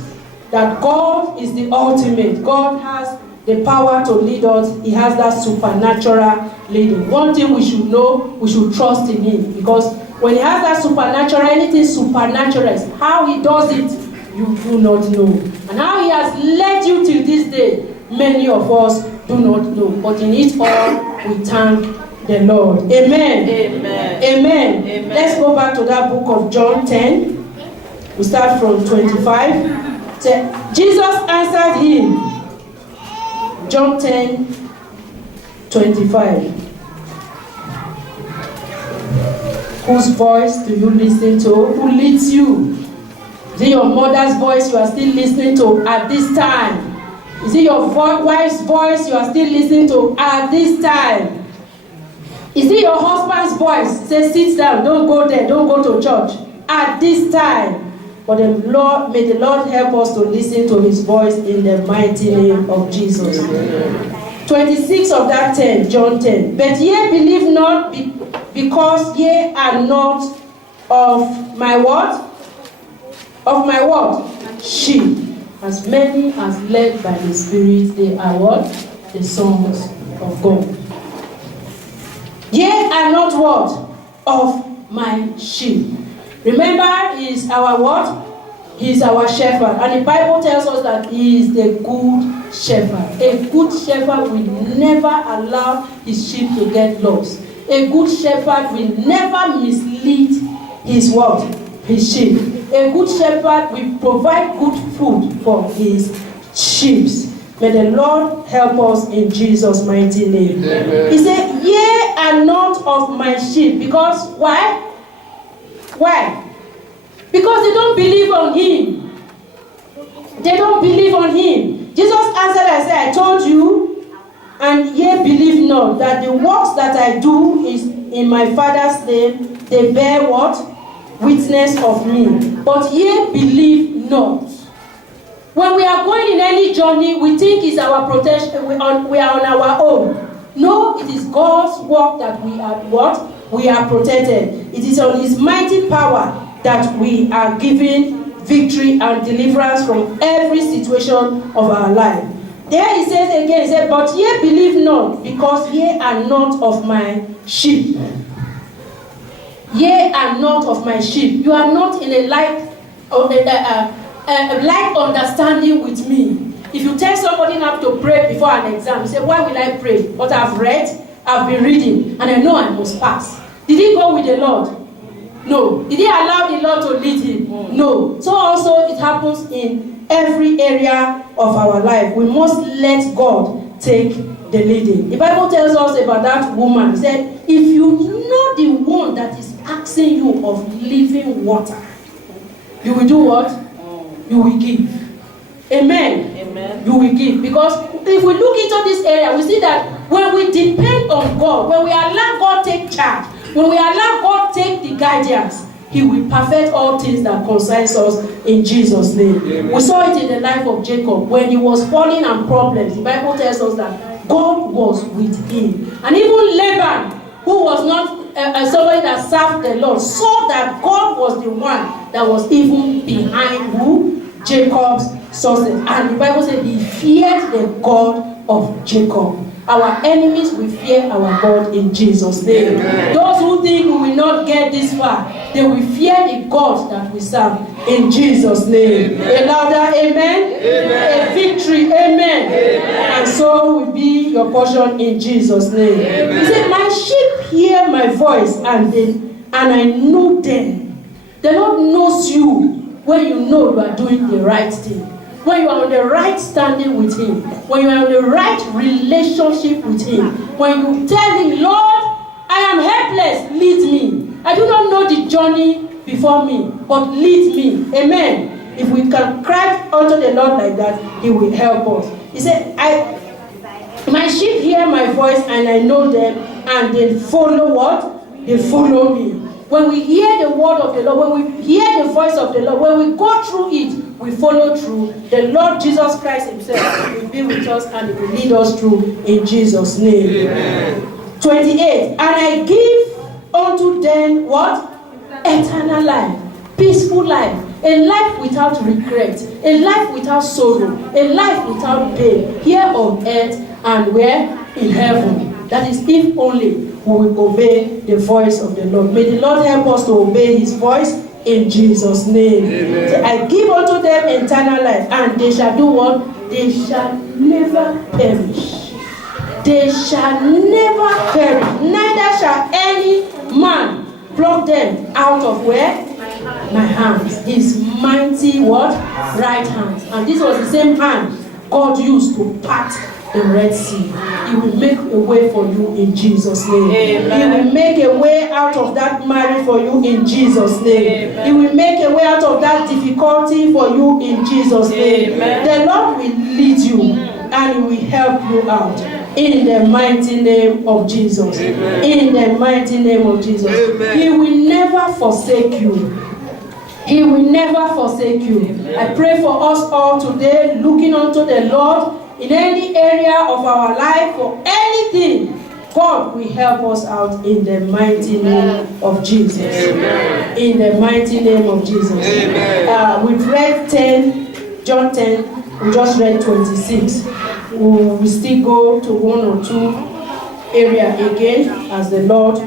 that God is the ultimate. God has the power to lead us. He has that supernatural leading. One thing we should know, we should trust in him. Because when he has that supernatural, anything supernatural, how he does it, you do not know. And how he has led you till this day, many of us do not know. But in it all, we thank the Lord. Amen. Amen. Amen. Amen. Let's go back to that book of John 10. We start from 25. Jesus answered him. John 10, 25. Whose voice do you listen to? Who leads you? Is it your mother's voice you are still listening to at this time? Is it your wife's voice you are still listening to at this time? Is it your husband's voice? Say, sit down, don't go there, don't go to church at this time. But the Lord, may the Lord help us to listen to his voice in the mighty name of Jesus. Amen. 26 of that 10, John 10. But ye believe not because ye are not of my what? Of my what? Sheep. As many as led by the Spirit, they are what? The sons of God. Ye are not what? Of my sheep. Remember, he is our what? He is our shepherd. And the Bible tells us that he is the good shepherd. A good shepherd will never allow his sheep to get lost. A good shepherd will never mislead his what? His sheep. A good shepherd will provide good food for his sheep. May the Lord help us in Jesus' mighty name. Amen. He said, ye are not of my sheep. Because why? Why? Because they don't believe on him. They don't believe on him. Jesus answered and said, I told you, and ye believe not, that the works that I do is in my Father's name, they bear what? Witness of me. But ye believe not. When we are going in any journey, we think it's our protection, we are on our own. No, it is God's work that we are what? We are protected. It is on his mighty power that we are given victory and deliverance from every situation of our life. There he says again, he said, but ye believe not, because ye are not of my sheep. Ye are not of my sheep. You are not in a like understanding with me. If you tell somebody not to pray before an exam, you say, why will I pray? But I've read, I've been reading, and I know I must pass. Did he go with the Lord? No. Did he allow the Lord to lead him? No. So also it happens in every area of our life. We must let God take the leading. The Bible tells us about that woman. It said, if you know the one that is asking you of living water, you will do what? You will give. Amen. Amen. You will give. Because if we look into this area, we see that when we depend on God, when we allow God take charge, when we allow God take the guidance, he will perfect all things that concerns us in Jesus' name. Amen. We saw it in the life of Jacob. When he was falling and problems, the Bible tells us that God was with him. And even Laban, who was not somebody that served the Lord, saw that God was the one that was even behind who? Jacob's success. And the Bible said he feared the God of Jacob. Our enemies will fear our God in Jesus' name. Amen. Those who think we will not get this far, they will fear the God that we serve in Jesus' name. Amen. A louder amen. Amen. A victory, amen. Amen. And so will be your portion in Jesus' name. Amen. He said, my sheep hear my voice and I know them. The Lord knows you when you know you are doing the right thing. When you are on the right standing with him, when you are on the right relationship with him, when you tell him, Lord, I am helpless, lead me. I do not know the journey before me, but lead me. Amen. If we can cry unto the Lord like that, he will help us. He said, my sheep hear my voice and I know them, and they follow what? They follow me. When we hear the word of the Lord, when we hear the voice of the Lord, when we go through it, we follow through. The Lord Jesus Christ himself will be with us and he will lead us through in Jesus' name. Amen. 28. And I give unto them what? Eternal life, peaceful life, a life without regret, a life without sorrow, a life without pain, here on earth and where? In heaven. That is if only we will obey the voice of the Lord. May the Lord help us to obey his voice in Jesus' name. So I give unto them eternal life, and they shall do what? They shall never perish. They shall never perish. Neither shall any man pluck them out of where? My hands. His mighty what? Right hand. And this was the same hand God used to part the Red Sea. He will make a way for you in Jesus' name. Amen. He will make a way out of that marriage for you in Jesus' name. Amen. He will make a way out of that difficulty for you in Jesus' name. Amen. The Lord will lead you and he will help you out in the mighty name of Jesus. Amen. In the mighty name of Jesus. Amen. He will never forsake you. He will never forsake you. Amen. I pray for us all today, looking unto the Lord in any area of our life, for anything, God will help us out in the mighty name of Jesus. Amen. In the mighty name of Jesus. We've read 10 John 10, we just read 26. We still go to one or two area again as the Lord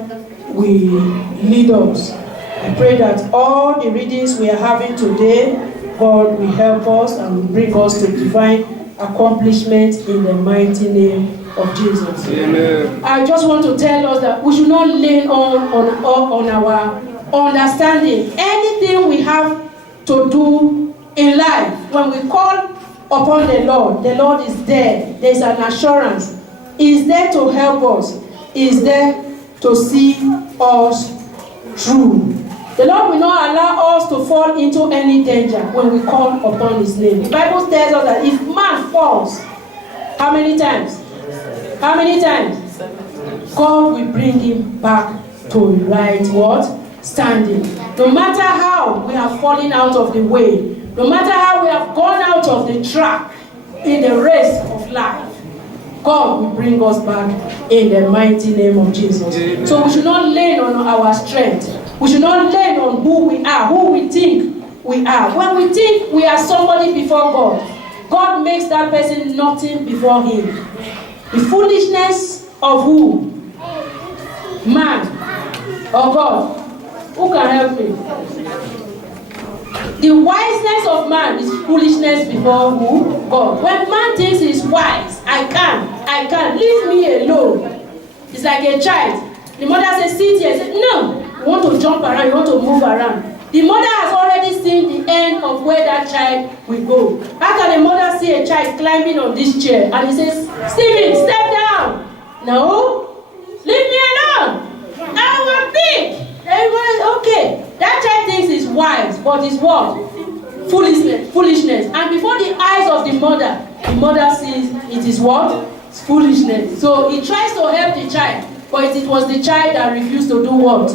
will lead us. I pray that all the readings we are having today, God will help us and will bring us to divine accomplishment in the mighty name of Jesus. Amen. I just want to tell us that we should not lean on our understanding. Anything we have to do in life, when we call upon the Lord is there. There's an assurance. He is there to help us. He is there to see us through. The Lord will not allow us to fall into any danger when we call upon His name. The Bible tells us that if man falls, how many times? How many times? God will bring him back to right what? Standing. No matter how we have fallen out of the way, no matter how we have gone out of the track in the race of life, God will bring us back in the mighty name of Jesus. Amen. So we should not lean on our strength. We should not lean on who we are, who we think we are. When we think we are somebody before God, God makes that person nothing before Him. The foolishness of who? Man or God? Who can help me? The wiseness of man is foolishness before who? God. When man thinks he's wise, I can't, leave me alone. It's like a child. The mother says, sit here. Say, no, you want to jump around, you want to move around. The mother has already seen the end of where that child will go. How can a mother see a child climbing on this chair and he says, Stephen, step down? No, leave me alone. I'm big. Everyone, okay. That child thinks he's wise, but it's what? Foolishness. And before the eyes of the mother sees it is what? It's foolishness. So he tries to help the child, but it was the child that refused to do what?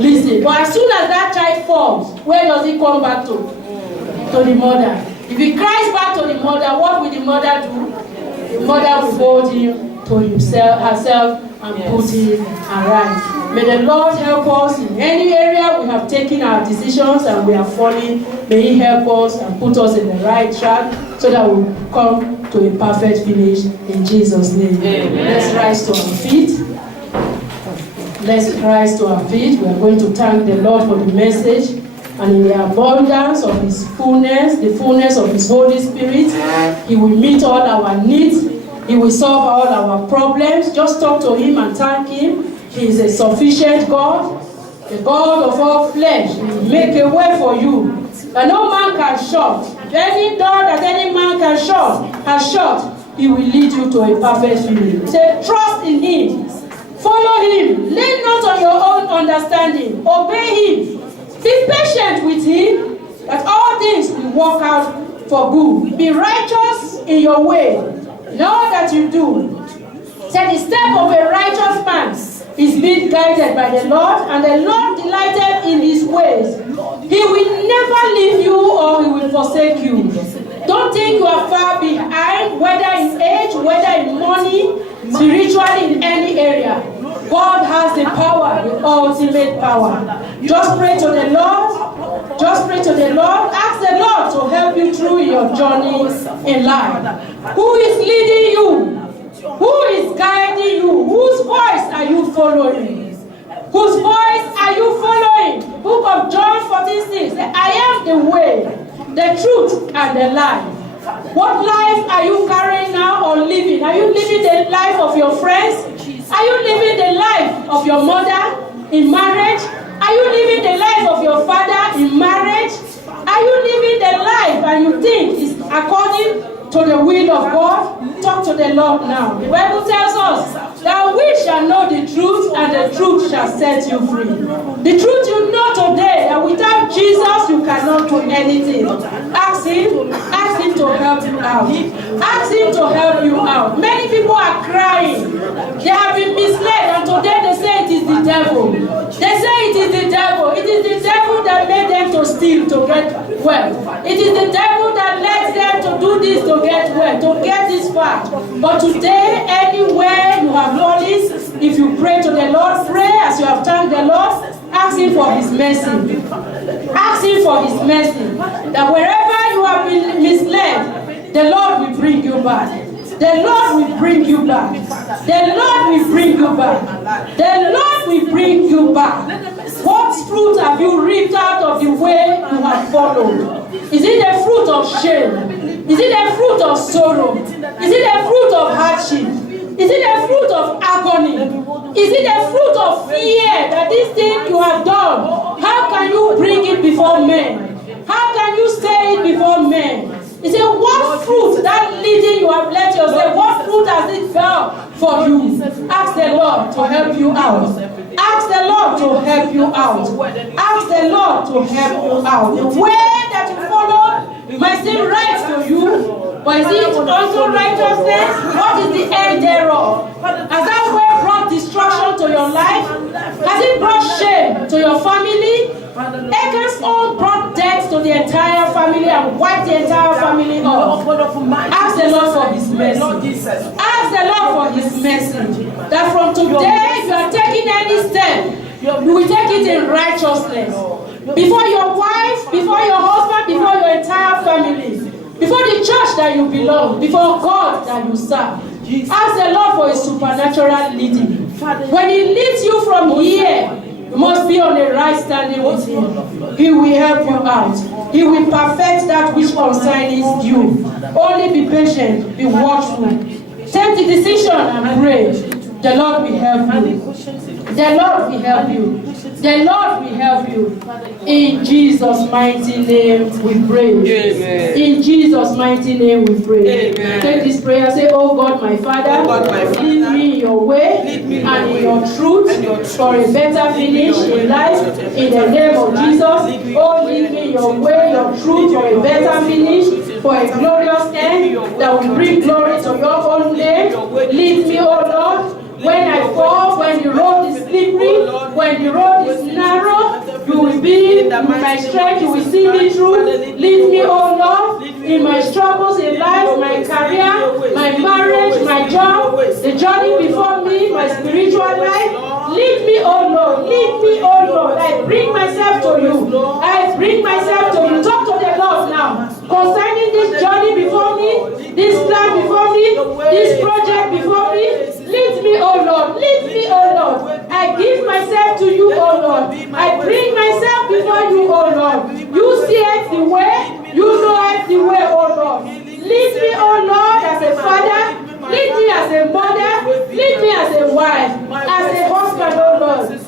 Listen. But as soon as that child falls, where does he come back to? To the mother. If he cries back to the mother, what will the mother do? The mother will hold him to herself and put him aright. May the Lord help us in any area we have taken our decisions and we are falling. May He help us and put us in the right track so that we come to a perfect finish in Jesus' name. Amen. Let's rise to our feet. Let's rise to our feet. We are going to thank the Lord for the message. And in the abundance of His fullness, the fullness of His Holy Spirit, He will meet all our needs. He will solve all our problems. Just talk to Him and thank Him. He is a sufficient God, the God of all flesh. He will make a way for you that no man can shut. Any door that any man can shut, He will lead you to a perfect finish. Say, trust in Him. Follow Him. Lean not on your own understanding. Obey Him. Be patient with Him, that all things will work out for good. Be righteous in your way, in all that you do. Say, the step of a righteous man is being guided by the Lord, and the Lord delighted in His ways. He will never leave you or He will forsake you. Don't think you are far behind, whether in age, whether in money, spiritually, in any area. God has the power, the ultimate power. Just pray to the Lord. Just pray to the Lord. Ask the Lord to help you through your journey in life. Who is leading you? Who is guiding you? Whose voice are you following? Whose voice are you following? Book of John 14:6. I am the way, the truth, and the life. What life are you carrying now or living? Are you living the life of your friends? Are you living the life of your mother in marriage? Are you living the life of your father in marriage? Are you living the life and you think is according to the will of God? Talk to the Lord now. The Bible tells us that we shall know the truth and the truth shall set you free. The truth you know today, that without Jesus you cannot do anything. Ask Him to help you out. Ask Him to help you out. Many people are crying. They have been misled, and today they say it is the devil. They say it is the devil. It is the devil that made them to steal, to get wealth. It is the devil that led them to do this, to get wealth, to get this far. But today, anywhere you have knowledge, if you pray to the Lord, pray as you have thanked the Lord, ask Him for His mercy. Ask Him for His mercy. That wherever you have been misled, the Lord will bring you back. The Lord will bring you back. The Lord will bring you back. The Lord will bring you back. What fruit have you reaped out of the way you have followed? Is it the fruit of shame? Is it the fruit of sorrow? Is it the fruit of hardship? Is it the fruit of agony? Is it the fruit of fear that this thing you have done, how can you bring it before men? How can you say it before men? He said, what fruit, that leading you have let yourself, what fruit has it fell for you? Ask the Lord to help you out. Ask the Lord to help you out. Ask the Lord to help you out. The way that you follow might seem right to you, but is it also righteousness? What is the end thereof? Has that way brought destruction to your life? Has it brought shame to your family? Achan's own brought death to the entire family and wiped the entire family off. Ask the Lord for his mercy. Ask the Lord for his mercy. That from today, if you are taking any step, you will take it in righteousness. Before your wife, before your husband, before your entire family. Before the church that you belong, before God that you serve. Ask the Lord for his supernatural leading. When he leads you from here, you must be on the right standing with him. He will help you out. He will perfect that which concerns you. Only be patient, be watchful. Take the decision and pray. The Lord will help you. The Lord will help you. The Lord will help you. In Jesus' mighty name we pray. Amen. In Jesus' mighty name we pray. Amen. Take this prayer. Say, oh God, my Father, lead me in your way and in your truth for a better finish in life. In the name of Jesus. Oh, lead me in your way, your truth for a better finish, for a glorious end that will bring glory to your own name. Lead me, oh Lord. When I fall, when the road is slippery, when the road is narrow, you will be my strength, you will see me through. Lead me, oh Lord, in my struggles in life, my career, my marriage, my job, the journey before me, my spiritual life. Lead me, oh Lord, lead me, oh Lord. I bring myself to you. I bring myself to you. Talk to the Lord now. Concerning this journey before me, this plan before me, this project before me, lead me, oh Lord. Lead me, oh Lord. I give myself to you, oh Lord. I bring myself before you, oh Lord. You see it the way. You know it the way, oh Lord. Lead me, oh Lord, as a father. Lead me as a mother. Lead me as a wife. As a husband, oh Lord.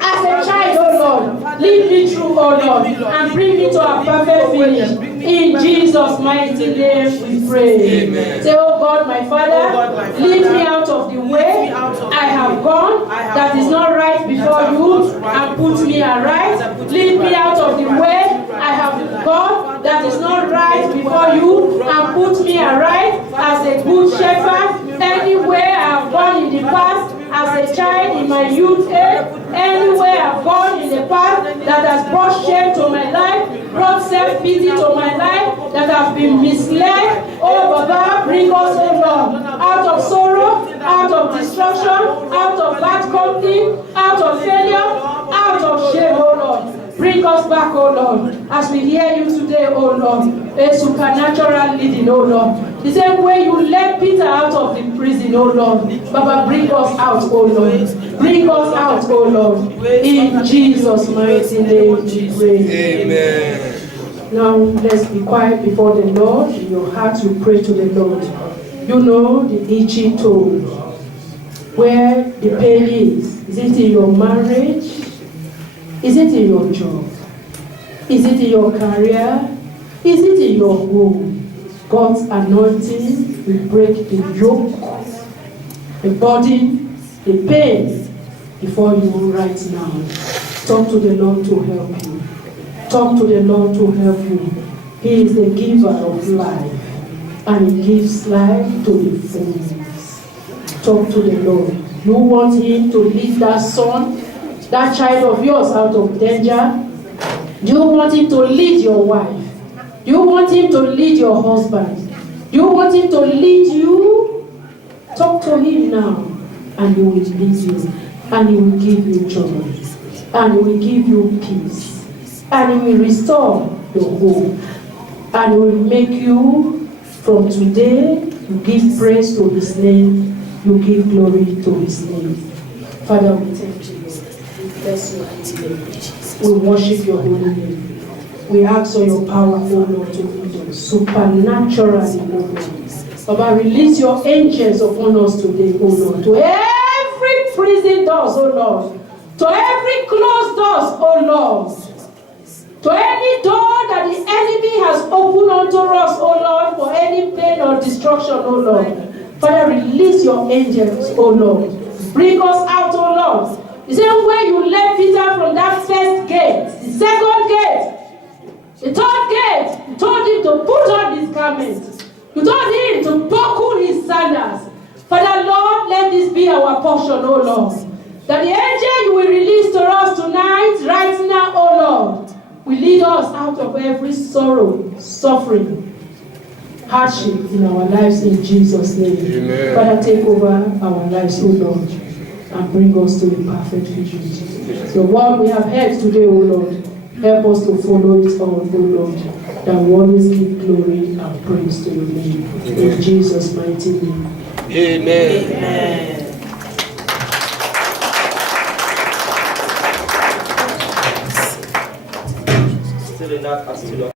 As a child, oh Lord. Lead me through, oh Lord. And bring me to a perfect finish. In Jesus' mighty name we pray. Amen. Say, oh God, my Father, lead me out of the way I have gone that is not right before you and put me aright. Lead me out of the way I have gone that is not right before you and put me aright as a good shepherd. Anywhere I have gone in the past, as a child in my youth age, anywhere I've gone in the past that has brought shame to my life, brought self-pity to my life, that have been misled. Oh Baba, bring us, oh Lord, out of sorrow, out of destruction, out of bad company, out of failure, out of shame, oh Lord. Bring us back, oh Lord, as we hear you today, oh Lord, a supernatural leading, oh Lord. The same way you led Peter out of the prison, oh Lord. Baba, bring us out, oh Lord. Bring us out, oh Lord. In Jesus' mighty name we pray. Amen. Now let's be quiet before the Lord. In your heart you pray to the Lord. You know the itchy toe. Where the pain is. Is it in your marriage? Is it in your job? Is it in your career? Is it in your home? God's anointing will break the yoke, the burden, the pain before you right now. Talk to the Lord to help you. Talk to the Lord to help you. He is the giver of life, and He gives life to the fullness. Talk to the Lord. You want Him to lead that son, that child of yours out of danger? Do you want Him to lead your wife? Do you want Him to lead your husband? Do you want Him to lead you? Talk to Him now, and He will lead you, and He will give you joy, and He will give you peace, and He will restore your hope. and will make you from today. You give praise to his name. You give glory to his name. Father, we thank you. We bless your holy name. We worship your holy name. We ask for your power, O Lord, to lead us supernaturally, O Lord. Baba, release your angels upon us today, O Lord. To every prison doors, O Lord. To every closed doors, O Lord. To any door that the enemy has opened unto us, O Lord, for any pain or destruction, O Lord. Father, release your angels, O Lord. Bring us out, O Lord. The same way you led Peter from that first gate, the second gate, the third gate, you told him to put on his garment. You told him to buckle his sandals. Father, Lord, let this be our portion, O Lord. That the angel you will release to us tonight, right now, O Lord, will lead us out of every sorrow, suffering, hardship in our lives in Jesus' name. Amen. Father, take over our lives, O Lord, and bring us to a perfect victory. The word we have heard today, O Lord, help us to follow it all, O Lord, that we always give glory and praise to your name. Amen. In Jesus' mighty name. Amen. Amen. Still in that,